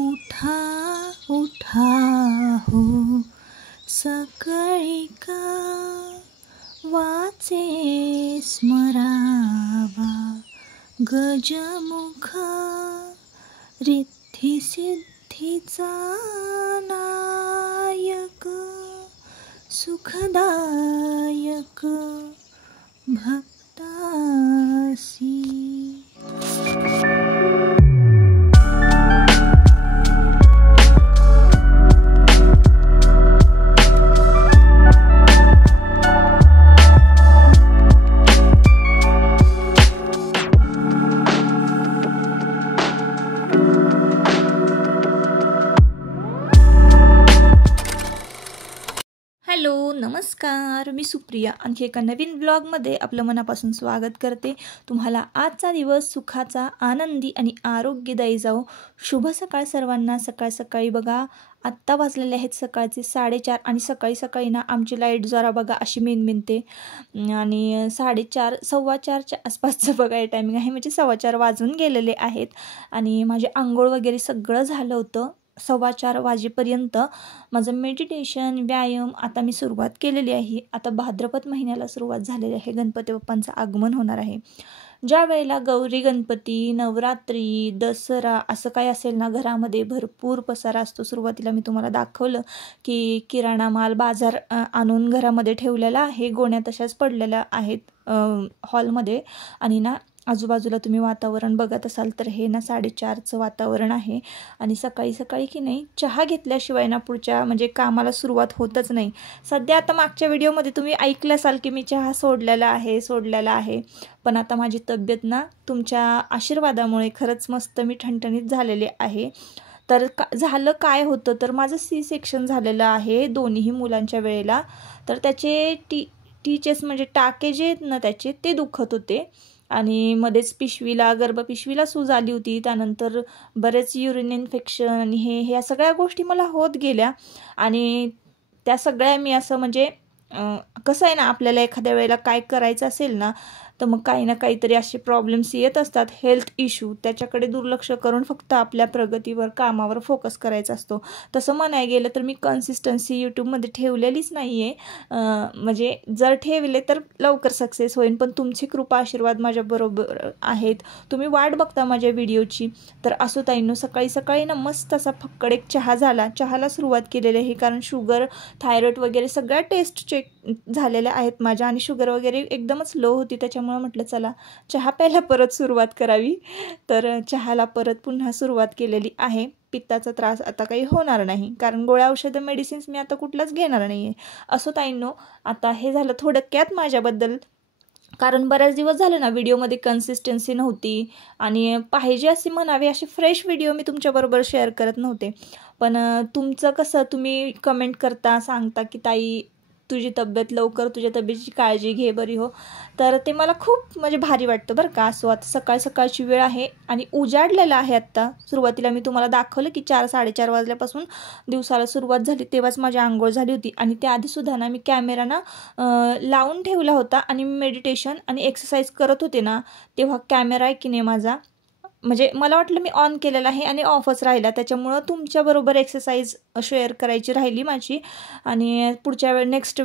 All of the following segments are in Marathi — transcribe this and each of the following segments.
उठा उठा हो सकाळी का वाचे स्मरावा गजमुख रिद्धी सिद्धीचा नायक सुखदायक भक्तासी। हॅलो नमस्कार, मी सुप्रिया आणखी एका नवीन ब्लॉगमध्ये आपलं मनापासून स्वागत करते। तुम्हाला आजचा दिवस सुखाचा, आनंदी आणि आरोग्यदायी जाओ। शुभ सकाळ सर्वांना। सकाळी बघा आत्ता वाजलेले आहेत सकाळचे 4:30 आणि सकाळी ना आमची लाईट जरा बघा अशी मिनमिनते आणि 4:30 4:15च्या आसपासचं बघा हे टायमिंग आहे, म्हणजे 4:15 वाजून गेलेले आहेत आणि माझे आंघोळ वगैरे सगळं झालं होतं। 4:15 वाजेपर्यंत माझं मेडिटेशन व्यायाम आता मी सुरुवात केलेली आहे। आता भाद्रपद महिन्याला सुरुवात झालेली आहे, गणपती बाप्पांचं आगमन होणार आहे। ज्या वेळेला गौरी गणपती, नवरात्री, दसरा असं काय असेल ना, घरामध्ये भरपूर पसारा असतो। सुरुवातीला मी तुम्हाला दाखवलं की किराणा माल बाजार आणून घरामध्ये ठेवलेला आहे, गोण्या तशाच पडलेल्या आहेत हॉलमध्ये आणि ना आजूबाजूला तुम्ही वातावरण बघत असाल तर हे ना 4:30चं वातावरण आहे आणि सकाळी की नाही चहा घेतल्याशिवाय ना पुढच्या म्हणजे कामाला सुरुवात होतच नाही। सध्या आता मागच्या व्हिडिओमध्ये तुम्ही ऐकलं असाल की मी चहा सोडलेला आहे, पण आता माझी तब्येत ना तुमच्या आशीर्वादामुळे खरंच मस्त मी ठणठणीत झालेले आहे। तर झालं काय होतं तर माझं C-सेक्शन झालेलं आहे दोन्ही मुलांच्या वेळेला। तर त्याचे टीचेस म्हणजे टाके जे आहेत ना त्याचे ते दुखत होते आणि मध्येच गर्भपिशवीला सूज आली होती। त्यानंतर बरेच युरिन इन्फेक्शन आणि ह्या सगळ्या गोष्टी मला होत गेल्या आणि त्या सगळ्या मी असं म्हणजे कसं आहे ना, आपल्याला एखाद्या वेळेला काय करायचं असेल ना तर मग काही ना काहीतरी असे प्रॉब्लेम्स येत असतात, हेल्थ इश्यू, त्याच्याकडे दुर्लक्ष करून फक्त आपल्या प्रगतीवर कामावर फोकस करायचा असतो। तसं म्हणाय गेलं तर मी कन्सिस्टन्सी यूट्यूबमध्ये ठेवलेलीच नाही आहे, म्हणजे जर ठेवले तर लवकर सक्सेस होईल, पण तुमची कृपा आशीर्वाद माझ्याबरोबर आहेत, तुम्ही वाट बघता माझ्या व्हिडिओची। तर असो ताईंनो, सकाळी ना मस्त असा फक्कड एक चहाला सुरुवात केलेली आहे, कारण शुगर, थायरॉइड वगैरे सगळ्या टेस्ट चेक झालेल्या आहेत माझ्या आणि शुगर वगैरे एकदमच लो होती, त्याच्यामुळे म्हटलं चला चहा प्यायला परत सुरुवात करावी। तर चहाला परत पुन्हा सुरुवात केलेली आहे। पित्ताचा त्रास आता काही होणार नाही, कारण गोळ्या औषधं मेडिसिन्स मी आता कुठलंच घेणार नाही आहे। असो ताईंनो, आता हे झालं थोडक्यात माझ्याबद्दल, कारण बऱ्याच दिवस झाले ना व्हिडिओमध्ये कन्सिस्टन्सी नव्हती आणि पाहिजे असे म्हणावे असे फ्रेश व्हिडिओ मी तुमच्याबरोबर शेअर करत नव्हते। पण तुमचं कसं, तुम्ही कमेंट करता, सांगता की ताई तुझी तब्येत लवकर, तुझ्या तब्येतीची काळजी घे, बरी हो, तर ते मला खूप म्हणजे भारी वाटतं बरं का। असो आता सकाळची वेळ आहे आणि उजाडलेला आहे। आत्ता सुरुवातीला मी तुम्हाला दाखवलं की 4-4:30 वाजल्यापासून दिवसाला सुरुवात झाली, तेव्हाच माझी आंघोळ झाली होती आणि त्याआधीसुद्धा ना मी कॅमेरा ना लावून ठेवला होता आणि मेडिटेशन आणि एक्सरसाइज करत होते ना, तेव्हा कॅमेरा आहे की नाही माझा, म्हणजे मला वाटलं मी ऑन केलेला आहे आणि ऑफच राहिला, त्याच्यामुळं तुमच्याबरोबर एक्सरसाइज शेअर करायची राहिली माझी आणि पुढच्या नेक्स्ट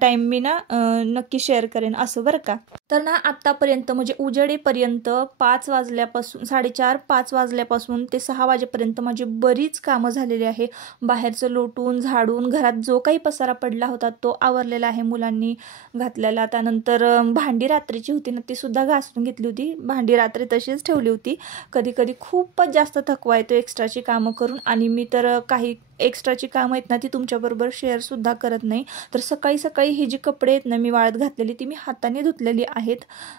टाईम मी ना नक्की शेअर करेन असं बरं का। तर ना आत्तापर्यंत म्हणजे उजेडेपर्यंत 5 वाजल्यापासून 4:30-5 वाजल्यापासून ते 6 वाजेपर्यंत माझी बरीच कामं झालेली आहे। बाहेरचं लोटून झाडून घरात जो काही पसारा पडला होता तो आवरलेला आहे मुलांनी घातलेला। त्यानंतर भांडी रात्रीची होती ना ती सुद्धा घासून घेतली होती, भांडी रात्री तशीच ठेवली होती। कधी खूपच जास्त थकवा येतो एक्स्ट्राची कामं करून आणि मी तर काही एक्स्ट्राची कामं आहेत ना ती तुमच्याबरोबर शेअरसुद्धा करत नाही। तर सकाळी ही जी कपडे आहेत ना मी वाळत घातलेली ती मी हाताने धुतलेली आहेत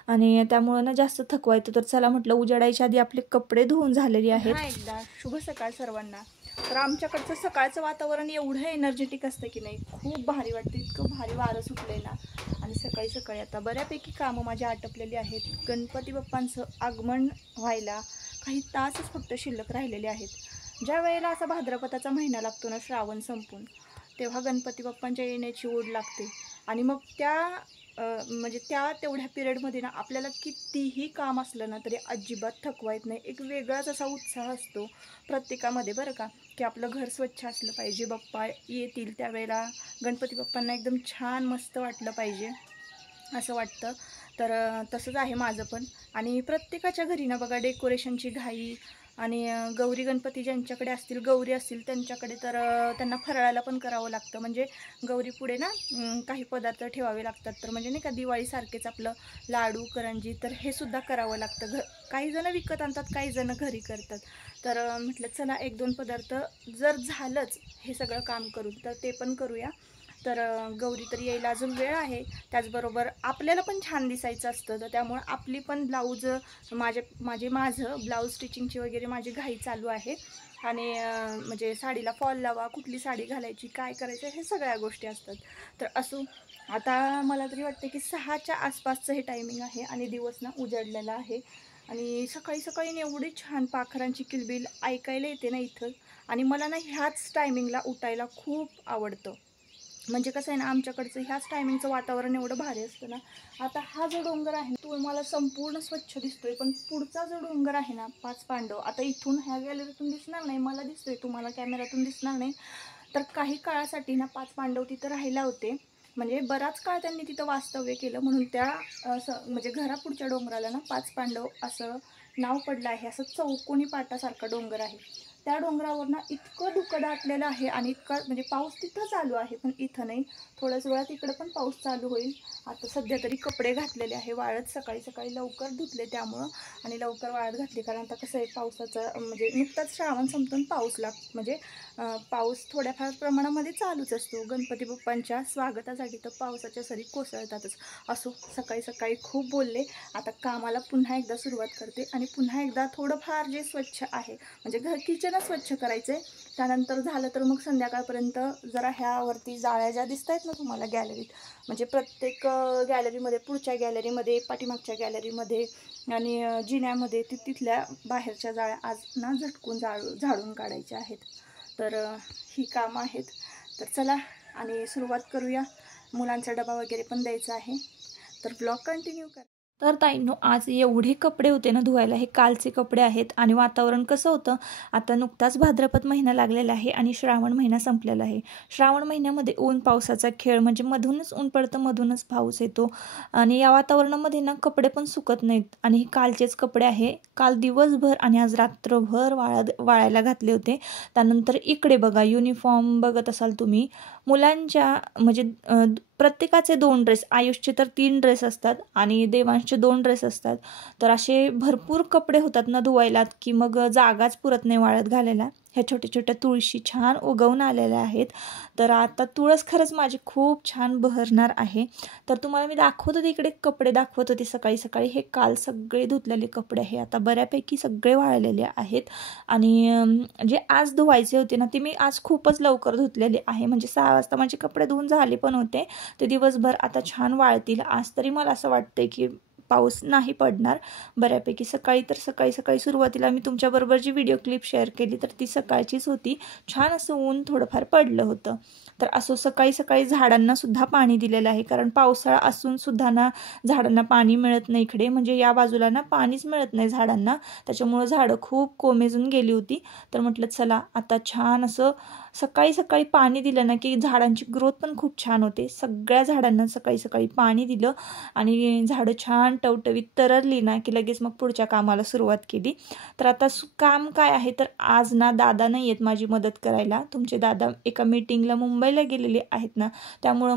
आणि त्यामुळं ना जास्त थकवा येतो। तर चला म्हटलं उजाडायच्या आधी आपले कपडे धुवून झालेली आहेत। एकदा शुभ सकाळ सर्वांना। तर आमच्याकडचं सकाळचं वातावरण एवढं एनर्जेटिक असतं की नाही, खूप भारी वाटतं, इतकं भारी वारं सुटलंय ना आणि सकाळी आता बऱ्यापैकी कामं माझी आटपलेली आहेत। गणपती बाप्पांचं आगमन व्हायला काही तासच फक्त शिल्लक राहिलेले आहेत। ज्या वेळेला असा भाद्रपदाचा महिना लागतो ना, श्रावण संपून, तेव्हा गणपती बाप्पांच्या येण्याची ओढ लागते आणि मग त्या म्हणजे तेवढ्या पिरियडमध्ये ना आपल्याला कितीही काम असलं ना तरी अजिबात थकवा येत नाही. एक वेगळाच असा उत्साह असतो प्रत्येकामध्ये बरं का, की आपलं घर स्वच्छ असलं पाहिजे, बाप्पा येतील त्यावेळेला गणपती बाप्पांना एकदम छान मस्त वाटलं पाहिजे असं वाटतं. तर तसंच आहे माझं पण. आणि प्रत्येकाच्या घरी ना बघा डेकोरेशनची घाई. आणि गौरी गणपती ज्यांच्याकडे असतील, गौरी असतील त्यांच्याकडे तर त्यांना फराळाला पण करावं लागतं. म्हणजे गौरी पुढे ना काही पदार्थ ठेवावे लागतात. तर म्हणजे नाही का दिवाळीसारखेच आपलं लाडू, करंजी, तर हे सुद्धा करावं लागतं. काही जण विकत आणतात, काही जण घरी करतात. तर म्हटलं चला 1-2 पदार्थ जर झालंच हे सगळं काम करून तर ते पण करूया. तर गौरी तर यायला अजून वेळ आहे. त्याचबरोबर आपल्याला पण छान दिसायचं असतं. तर त्यामुळे आपली पण ब्लाऊज माझं ब्लाऊज स्टिचिंगची वगैरे माझी घाई चालू आहे. आणि म्हणजे साडीला फॉल लावा, कुठली साडी घालायची, काय करायचं, हे सगळ्या गोष्टी असतात. तर असो, आता मला तरी वाटते की 6च्या आसपासचं हे टायमिंग आहे आणि दिवस ना उजाडलेला आहे. आणि सकाळी सकाळी एवढी छान पाखरांची किलबिल ऐकायला येते ना इथं. आणि मला ना ह्याच टायमिंगला उठायला खूप आवडतं. म्हणजे कसं आहे ना, आमच्याकडचं ह्याच टायमिंगचं वातावरण एवढं भारी असतं ना. आता हा जो डोंगर आहे तो मला संपूर्ण स्वच्छ दिसतोय, पण पुढचा जो डोंगर आहे ना 5 पांडव, आता इथून ह्या गॅलरीतून दिसणार नाही, मला दिसतोय, तुम्हाला कॅमेऱ्यातून दिसणार नाही. तर काही काळासाठी ना 5 पांडव तिथं राहिला होते. म्हणजे बराच काळ त्यांनी तिथं वास्तव्य केलं, म्हणून त्या म्हणजे घरापुढच्या डोंगराला ना 5 पांडव असं नाव पडलं आहे. असं चौकोनी पाटासारखा डोंगर आहे. त्या डोंगरावर ना इतकं धुकं दाटलेलं आहे आणि इतकं म्हणजे पाऊस तिथं चालू आहे, पण इथं नाही. थोड्याच वेळात इकडं पण पाऊस चालू होईल. आता सध्या तरी कपडे घातलेले आहे वाळत, सकाळी सकाळी लवकर धुतले त्यामुळं. आणि लवकर वाळत घातली, कारण आता कसं आहे पावसाचं म्हणजे नुकताच श्रावण संपून पाऊस म्हणजे पाऊस थोड्याफार प्रमाणामध्ये चालूच असतो. गणपती बाप्पांच्या स्वागतासाठी तर पावसाच्या सरी कोसळतातच. असो, सकाळी सकाळी खूप बोलले. आता कामाला पुन्हा एकदा सुरुवात करते आणि पुन्हा एकदा थोडंफार जे स्वच्छ आहे म्हणजे किचनच स्वच्छ करायचं आहे. त्यानंतर झालं तर मग संध्याकाळपर्यंत जरा ह्यावरती जाळ्या ज्या दिसत आहेत ना तुम्हाला गॅलरीत, म्हणजे प्रत्येक गॅलरीमध्ये, पुढच्या गॅलरीमध्ये, पाठीमागच्या गॅलरीमध्ये आणि जिन्यामध्ये तिथल्या बाहेरच्या जाळ्या आज ना झटकून झाडून काढायच्या आहेत. तर ही कामं आहेत. तर चला आणि सुरुवात करूया. मुलांचा डबा वगैरे पण द्यायचा आहे. तर ब्लॉग कंटिन्यू करा. तर ताईंनो, आज एवढे कपडे होते ना धुवायला. हे कालचे कपडे आहेत. आणि वातावरण कसं होतं, आता नुकताच भाद्रपद महिना लागलेला आहे आणि श्रावण महिना संपलेला आहे. श्रावण महिन्यामध्ये ऊन पावसाचा खेळ, म्हणजे मधूनच ऊन पडतं, मधूनच पाऊस येतो. आणि या वातावरणामध्ये ना कपडे पण सुकत नाहीत. आणि हे कालचेच कपडे आहे. काल दिवसभर आणि आज रात्रभर वाळायला घातले होते. त्यानंतर इकडे बघा, युनिफॉर्म बघत असाल तुम्ही मुलांच्या, म्हणजे प्रत्येकाचे 2 ड्रेस, आयुषचे तर 3 ड्रेस असतात आणि देवांशचे 2 ड्रेस असतात. तर असे भरपूर कपडे होतात ना धुवायला, की मग जागाच पुरत नाही वाळत घालायला. ह्या छोट्या छोट्या तुळशी छान उगवून आलेल्या आहेत. तर आता तुळस खरंच माझी खूप छान बहरणार आहे. तर तुम्हाला मी दाखवत होते, इकडे कपडे दाखवत होते सकाळी सकाळी. हे काल सगळे धुतलेले कपडे आहे. आता बऱ्यापैकी सगळे वाळलेले आहेत. आणि जे आज धुवायचे होते ना ते मी आज खूपच लवकर धुतलेले आहे. म्हणजे 6 वाजता माझे कपडे धुवून झाले पण होते. ते दिवसभर आता छान वाळतील. आज तरी मला असं वाटतंय की पाऊस नाही पडणार बऱ्यापैकी. सकाळी सुरुवातीला मी तुमच्याबरोबर जी व्हिडिओ क्लिप शेअर केली तर ती सकाळचीच होती. छान असं ऊन थोडंफार पडलं होतं. तर असं सकाळी झाडांना सुद्धा पाणी दिलेलं आहे, कारण पावसाळा असून सुद्धा ना झाडांना पाणी मिळत नाही इकडे. म्हणजे या बाजूला ना पाणीच मिळत नाही झाडांना. त्याच्यामुळं झाडं खूप कोमेजून गेली होती. तर म्हटलं चला आता छान असं सकाळी पाणी दिलं ना की झाडांची ग्रोथ पण खूप छान होते. सगळ्या झाडांना सकाळी पाणी दिलं आणि झाडं छान टवटवीत तररली ना की लगेच मग पुढच्या कामाला सुरुवात केली. तर आता काम काय आहे, तर आज ना दादा नाही आहेत माझी मदत करायला. तुमचे दादा एका मीटिंगला मुंबईला गेलेले आहेत ना, त्यामुळं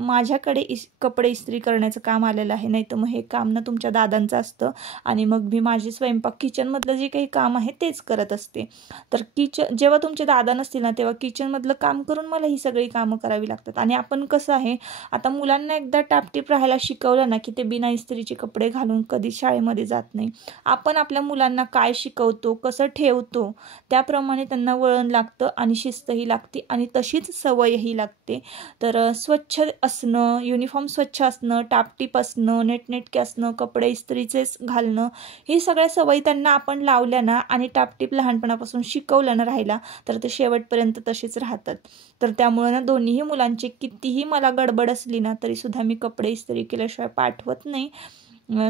माझ्याकडे कपडे इस्त्री करण्याचं काम आलेलं आहे. नाही तर मग हे काम ना तुमच्या दादांचं असतं आणि मग मी माझी स्वयंपाक किचनमधलं जे काही काम आहे तेच करत असते. तर जेव्हा तुमचे दादा नसतील ना तेव्हा किचनमधलं काम करून मला ही सगळी कामं करावी लागतात. आणि आपण कसं आहे, आता मुलांना एकदा टापटीप राहायला शिकवलं ना की ते बिना इस्त्रीची कपडे घालून कधी शाळेमध्ये जात नाही. आपण आपल्या मुलांना काय शिकवतो, कसं ठेवतो त्याप्रमाणे त्यांना वळण लागतं आणि शिस्तही लागते आणि तशीच सवयही लागते. तर स्वच्छ असणं, युनिफॉर्म स्वच्छ असणं, टापटीप असणं, नेटनेटके असणं, कपडे इस्त्रीचेच घालणं, ही सगळ्या सवयी त्यांना आपण लावल्या ना आणि टापटीप लहानपणापासून शिकवलं ना राहिला तर ते शेवटपर्यंत तसेच राहतात. तर त्यामुळं ना दोन्हीही मुलांची कितीही मला गडबड असली ना तरीसुद्धा मी कपडे इस्त्री केल्याशिवाय पाठवत नाही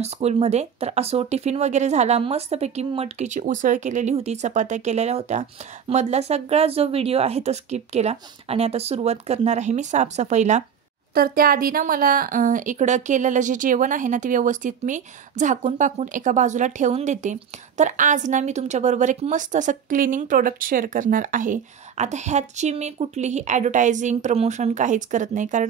स्कूलमध्ये. तर असो, टिफिन वगैरे झाला, मस्तपैकी मटकीची उसळ केलेली होती, चपात्या केलेल्या होत्या. मधला सगळा जो व्हिडिओ आहे तो स्किप केला आणि आता सुरुवात करणार आहे मी साफसफाईला. तर त्याआधी ना मला इकडं केलेलं जे जेवण आहे ना ते व्यवस्थित मी झाकून पाकून एका बाजूला ठेवून देते. तर आज ना मी तुमच्याबरोबर एक मस्त असं क्लिनिंग प्रोडक्ट शेअर करणार आहे. आता ह्याची मी कुठलीही ॲडव्हर्टायझिंग प्रमोशन काहीच करत नाही, कारण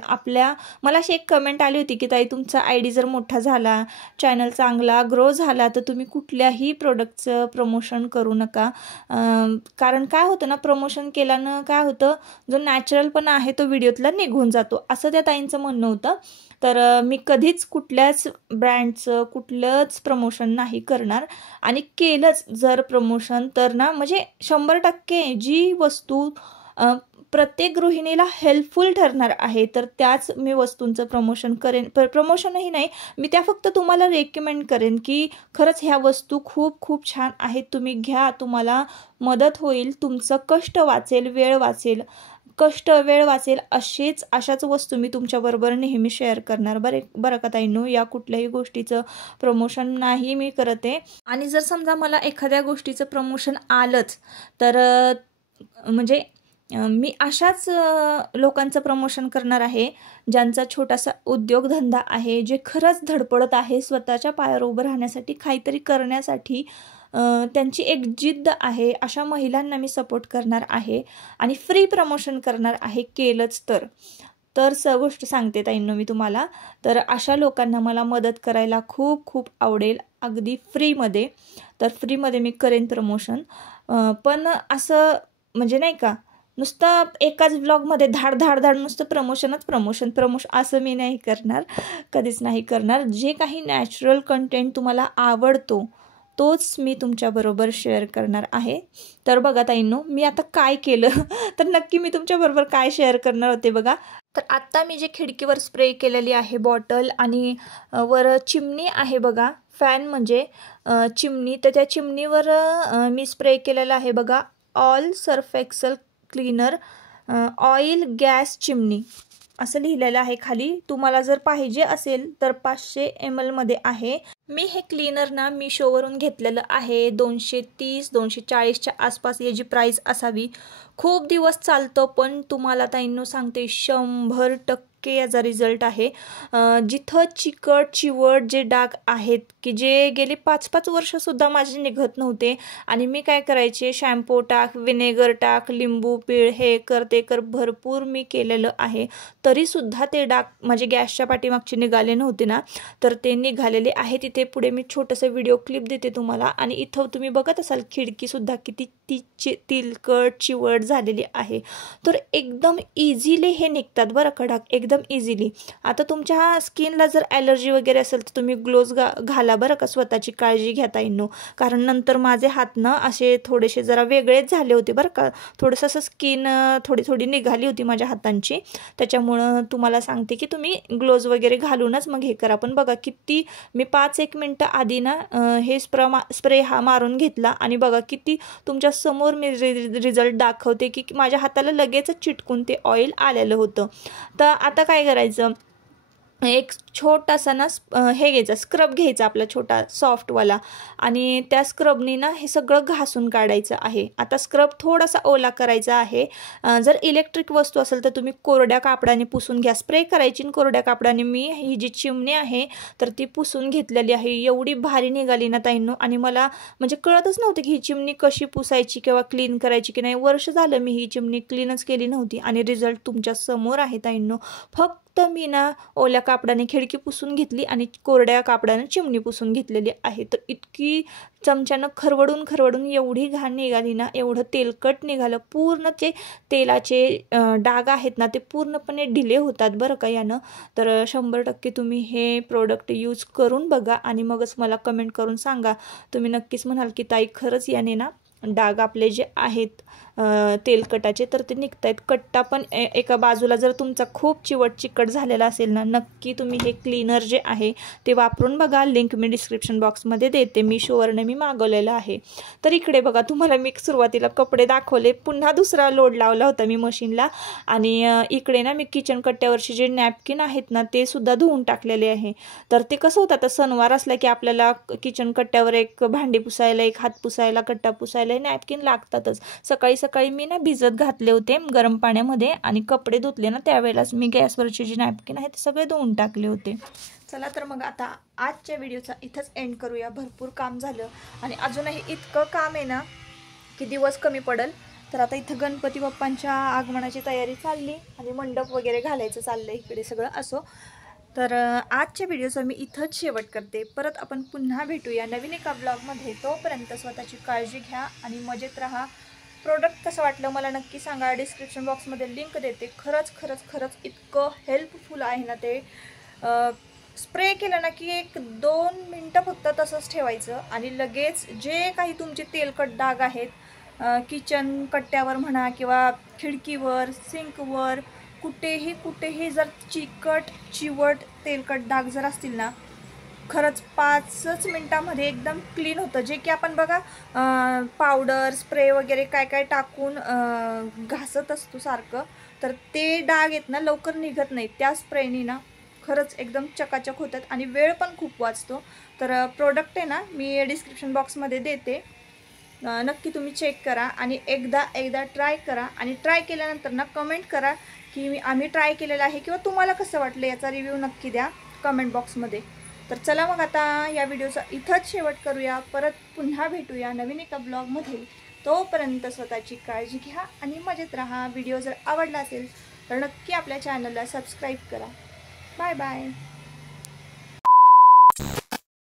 मला अशी एक कमेंट आली होती की ताई तुमचा ID जर मोठा झाला, चॅनल चांगला ग्रो झाला तर तुम्ही कुठल्याही प्रोडक्टचं प्रमोशन करू नका. कारण काय होतं ना, प्रमोशन केल्यानं काय होतं, जो नॅचरलपणा आहे तो व्हिडिओतला निघून जातो, असं त्या ताईंचं म्हणणं होतं. तर मी कधीच कुठल्याच ब्रँडचं कुठलंच प्रमोशन नाही करणार आणि केलंच जर प्रमोशन तर ना म्हणजे 100% जी वस्तू प्रत्येक गृहिणीला हेल्पफुल ठरणार आहे तर त्याच मी वस्तूंचं प्रमोशन करेन. प्रमोशनही नाही, मी त्या फक्त तुम्हाला रेकमेंड करेन की खरंच ह्या वस्तू खूप खूप छान आहेत, तुम्ही घ्या, तुम्हाला मदत होईल, तुमचं कष्ट वाचेल, वेळ वाचेल, अशाच वस्तू मी तुमच्याबरोबर नेहमी शेअर करणार. बरं का ताईंनो, या कुठल्याही गोष्टीचं प्रमोशन नाही मी करते. आणि जर समजा मला एखाद्या गोष्टीचं प्रमोशन आलंच तर म्हणजे मी अशाच लोकांचं प्रमोशन करणार आहे ज्यांचा छोटासा उद्योगधंदा आहे, जे खरंच धडपडत आहे स्वतःच्या पायावर उभं राहण्यासाठी, काहीतरी करण्यासाठी त्यांची एक जिद्द आहे. अशा महिलांना मी सपोर्ट करणार आहे आणि फ्री प्रमोशन करणार आहे केलंच तर गोष्ट सांगते ताईंनो मी तुम्हाला. तर अशा लोकांना मला मदत करायला खूप खूप आवडेल, अगदी फ्रीमध्ये. तर फ्रीमध्ये मी करेन प्रमोशन. पण असं म्हणजे नाही का, नुसतं एकाच ब्लॉगमध्ये धाड नुसतं प्रमोशन असं मी नाही करणार, कधीच नाही करणार. जे काही नॅचरल कंटेंट तुम्हाला आवडतो तोच मी तुमच्याबरोबर शेअर करणार आहे. तर बघा ताईंनो, मी आता काय केलं तर नक्की मी तुमच्याबरोबर काय शेअर करणार होते बघा. तर आत्ता मी जे खिडकीवर स्प्रे केलेली आहे बॉटल आणि वर चिमणी आहे बघा, फॅन म्हणजे चिमणी, तर त्या चिमणीवर मी स्प्रे केलेला आहे बघा all Surf Excel cleaner oil gas chimney असं लिहिलेलं आहे खाली. तुम्हाला जर पाहिजे असेल तर 500 ml मध्ये आहे. मी हे क्लीनर ना मिशोवरून घेतलेलं आहे. 230-240च्या आसपास याची प्राईस असावी. खूप दिवस चालतं, पण तुम्हाला ताईंनो सांगते 100% याचा रिझल्ट आहे. जिथं चिकट चिवट जे डाग आहेत की जे गेले 5-5 वर्षसुद्धा माझे निघत नव्हते आणि मी काय करायचे, शॅम्पू टाक, विनेगर टाक, लिंबू पिळ, हे कर ते कर, भरपूर मी केलेलं आहे, तरीसुद्धा ते डाग माझे गॅसच्या पाठीमागचे निघाले नव्हते ना, तर ते निघालेले आहे. तिथे पुढे मी छोटंसं व्हिडिओ क्लिप देते तुम्हाला. आणि इथं तुम्ही बघत असाल खिडकीसुद्धा किती तिलकट चिवट झालेली आहे. तर एकदम इझिली हे निघतात बरं का डाग, एकदम इझिली. आता तुमच्या स्किनला जर ॲलर्जी वगैरे असेल तर तुम्ही ग्लोव्ज घाला बरं का, स्वतःची काळजी घ्या ताईंनो. कारण नंतर माझे हात ना असे थोडेसे जरा वेगळेच झाले होते बरं का, थोडंसं असं स्किन थोडी निघाली होती माझ्या हातांची. त्याच्यामुळं तुम्हाला सांगते की तुम्ही ग्लोव्ज वगैरे घालूनच मग हे करा. पण बघा किती मी 5-1 मिनटं आधी ना हे स्प्रे हा मारून घेतला आणि बघा किती तुमच्या समोर मी रिझल्ट दाखवते की माझ्या हाताला लगेचच चिटकून ते ऑइल आलेलं होतं. तर आता काय करायचं, एक छोटासा ना हे घ्यायचा, स्क्रब घ्यायचा आपला छोटा सॉफ्टवाला, आणि त्या स्क्रबनी ना हे सगळं घासून काढायचं आहे. आता स्क्रब थोडासा ओला करायचा आहे. जर इलेक्ट्रिक वस्तू असेल तर तुम्ही कोरड्या कापडाने पुसून घ्या. स्प्रे करायची कोरड्या कापडाने. मी ही जी चिमणी आहे तर ती पुसून घेतलेली आहे. एवढी भारी निघाली ना ताईंनो, आणि मला म्हणजे कळतच नव्हतं की ही चिमणी कशी पुसायची किंवा क्लीन करायची की नाही. वर्ष झालं मी ही चिमणी क्लीनच केली नव्हती आणि रिझल्ट तुमच्या समोर आहे ताईंनो. फक्त फक्त मी ना ओल्या कापडाने खिडकी पुसून घेतली आणि कोरड्या कापडाने चिमणी पुसून घेतलेली आहे. तर इतकी चमच्यानं खरवडून एवढी घाण निघाली ना, एवढं तेलकट निघालं. पूर्ण ते तेलाचे डाग आहेत ना ते पूर्णपणे ढिले होतात बरं का यानं. तर 100% तुम्ही हे प्रोडक्ट यूज करून बघा आणि मगच मला कमेंट करून सांगा. तुम्ही नक्कीच म्हणाल की ताई खरंच याने ना डाग आपले जे आहेत तेलकटाचे तर ते निघत आहेत. कट्टा पण एका बाजूला जर तुमचा खूप चिकट झालेला असेल ना, नक्की तुम्ही हे क्लीनर जे आहे ते वापरून बघा. लिंक मी डिस्क्रिप्शन बॉक्समध्ये देते. Meeshoवरनं मी मागवलेलं आहे. तर इकडे बघा, तुम्हाला मी सुरुवातीला कपडे दाखवले, पुन्हा दुसरा लोड लावला होता मी मशीनला आणि इकडे ना मी किचन कट्ट्यावरचे जे नॅपकिन आहेत ना ते सुद्धा धुवून टाकलेले आहे. तर ते कसं होतं, आता सणवार असला की आपल्याला किचन कट्ट्यावर एक भांडी पुसायला, एक हात पुसायला, कट्टा पुसायला नॅपकिन लागतातच. सकाळी मी ना भिजत घातले होते गरम पाण्यामध्ये आणि कपडे धुतले ना त्यावेळेलाच मी गॅसवरचे जे नॅपकिन आहेत ते सगळे धुवून टाकले होते. चला तर मग आता आजच्या व्हिडिओचा इथंच एंड करूया. भरपूर काम झालं आणि अजूनही इतकं काम आहे ना की दिवस कमी पडेल. तर आता इथं गणपती बाप्पांच्या आगमनाची तयारी चालली आणि मंडप वगैरे घालायचं चाललंय इकडे सगळं. असो, तर आजच्या व्हिडिओचा मी इथंच शेवट करते. परत आपण पुन्हा भेटूया नवीन एका ब्लॉगमध्ये. तोपर्यंत स्वतःची काळजी घ्या आणि मजेत राहा. प्रोडक्ट कसं वाटलं मला नक्की सांगा. डिस्क्रिप्शन बॉक्समध्ये लिंक देते. खरंच इतकं हेल्पफुल आहे ना ते. स्प्रे केलं ना की 1-2 मिनटं फक्त तसंच ठेवायचं आणि लगेच जे काही तुमचे तेलकट डाग आहेत किचन कट्ट्यावर म्हणा किंवा खिडकीवर, सिंकवर, कुठेही जर चिवट तेलकट डाग जर असतील ना, खरंच 5च मिनटामध्ये एकदम क्लीन होतं. जे की आपण बघा पावडर, स्प्रे वगैरे काय टाकून घासत असतो सारखं, तर ते डाग आहेत ना लवकर निघत नाहीत. त्या स्प्रेनी ना खरंच एकदम चकाचक होतात आणि वेळ पण खूप वाचतो. तर प्रोडक्ट आहे ना मी डिस्क्रिप्शन बॉक्समध्ये देते. नक्की तुम्ही चेक करा आणि एकदा ट्राय करा आणि ट्राय केल्यानंतर ना कमेंट करा की आम्ही ट्राय केलेलं आहे किंवा तुम्हाला कसं वाटलं याचा रिव्ह्यू नक्की द्या कमेंट बॉक्समध्ये. तर चला मग आता या व्हिडिओचा इथंच शेवट करूया. परत पुन्हा भेटूया नवीन एका ब्लॉगमध्ये. तोपर्यंत स्वतःची काळजी घ्या आणि मजेत राहा. व्हिडिओ जर आवडला असेल तर नक्की आपल्या चॅनलला सबस्क्राईब करा. Bye bye.